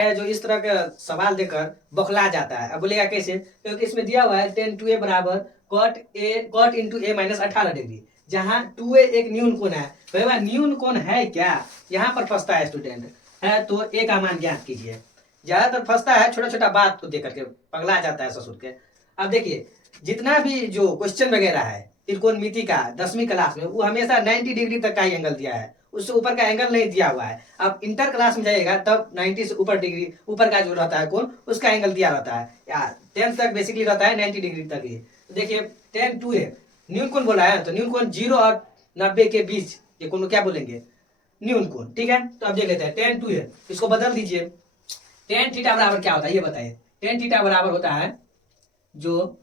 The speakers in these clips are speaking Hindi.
है जो इस तरह का सवाल देकर बौखला जाता है। अब बोलेगा कैसे, क्योंकि इसमें दिया हुआ है tan 2a बराबर cot into a minus 18 degree, जहाँ 2a एक न्यून कोण है। भाई न्यून कोण है क्या, यहाँ पर फंसता है स्टूडेंट है। तो a का मान ज्ञात कीजिए। ज्यादातर फंसता है छोटा छोटा बात को देख करके पगला जाता है ससुर के। अब देखिए जितना भी जो क्वेश्चन वगैरह है त्रिकोणमिति का 10वीं क्लास में, वो हमेशा 90 डिग्री तक का ही एंगल दिया है, उससे ऊपर का एंगल नहीं दिया हुआ है। अब इंटर क्लास में जाइएगा तब 90 से ऊपर डिग्री ऊपर का जो रहता है कोण, उसका एंगल दिया रहता है। यार 10th तक बेसिकली रहता है 90 डिग्री तक ही। तो देखिए tan 2a न्यून कोण बोला है, तो न्यून कोण 0 और 90 के बीच ये कोण क्या बोलेंगे, न्यून कोण। ठीक है, तो अब देख लेते हैं tan 2a, इसको बदल दीजिए। tan थीटा बराबर क्या होता है ये बताइए। tan थीटा बराबर होता है जो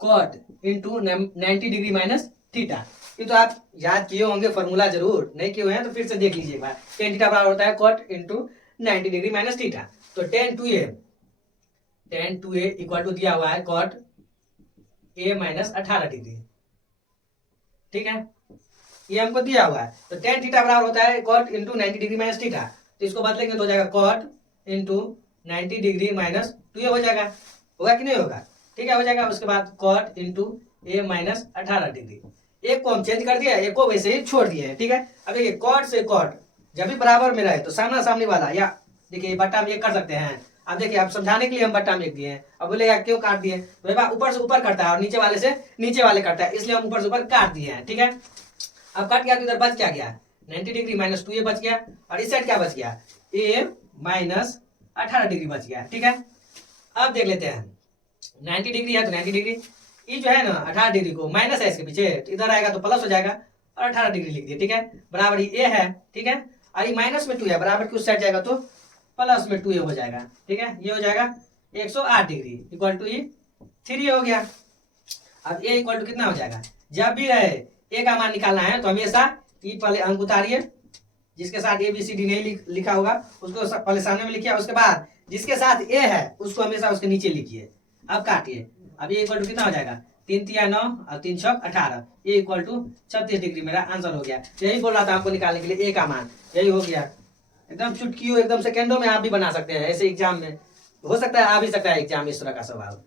cot into 90 degree minus theta. ये तो आप याद किए होंगे फॉर्मूला, जरूर नहीं किए हुए हैं तो फिर से देख लीजिए एक बार। tan थीटा बराबर होता है cot into 90 degree minus theta. तो tan 2a इक्वल टू दिया हुआ है cot a माइनस 18 डिग्री। ठीक है, ये हमको दिया हुआ है। तो tan थीटा बराबर होता है cot into 90 degree minus theta. तो इसको बदलेंगे तो हो जाएगा cot into 90 degree minus 2a हो जाएगा। होगा कि नहीं होगा, ठीक है हो जाएगा। उसके बाद cot into a minus 18 degree. एक को हम चेंज कर दिया, एक को वैसे ही छोड़ दिए हैं। ठीक है, अब देखिए cot से cot जब भी बराबर में रहे तो सामना सामने वाला, या देखिए बट्टा में एक कर सकते हैं। अब देखिए अब समझाने के लिए हम बट्टा में एक दिए हैं। अब बोलेगा क्यों काट दिए, तो ऊपर से ऊपर करता है और नीचे वाले से नीचे वाले करता है, इसलिए हम ऊपर से ऊपर काट दिए हैं। ठीक है, अब कट गया तो इधर बच क्या गया, 90 डिग्री माइनस 2a बच गया, और इस साइड क्या बच गया, a माइनस 18 डिग्री बच गया। ठीक है, अब देख लेते हैं 90 डिग्री है तो 90 डिग्री, ये जो है ना 18 डिग्री को माइनस है इसके पीछे, तो इधर आएगा तो प्लस हो जाएगा और 18 डिग्री लिख दिए। ठीक है, बराबर ये है। ठीक है, और ये माइनस में 2 है, बराबर की उस साइड जाएगा तो प्लस में 2a हो जाएगा। ठीक है, ये हो जाएगा 108 डिग्री इक्वल टू 3 हो गया। अब a इक्वल टू कितना हो जाएगा, जब भी रहे a का मान निकालना है तो हमेशा ई पहले अंक उतारिए, जिसके साथ ABCD नहीं लिखा होगा उसको पहले सामने में लिखिए, उसके बाद जिसके साथ a है उसको हमेशा उसके नीचे लिखिए। अब काटिए, अब ये इक्वल टू कितना हो जाएगा, 3 तिया 9 और 3 छक 18, ये इक्वल टू 36 डिग्री मेरा आंसर हो गया। यही बोल रहा था आपको निकालने के लिए a का मान, यही हो गया। एकदम चुटकियों एकदम सेकेंडों में आप भी बना सकते हैं, ऐसे एग्जाम में हो सकता है आ भी सकता है एग्जाम इस तरह का सवाल।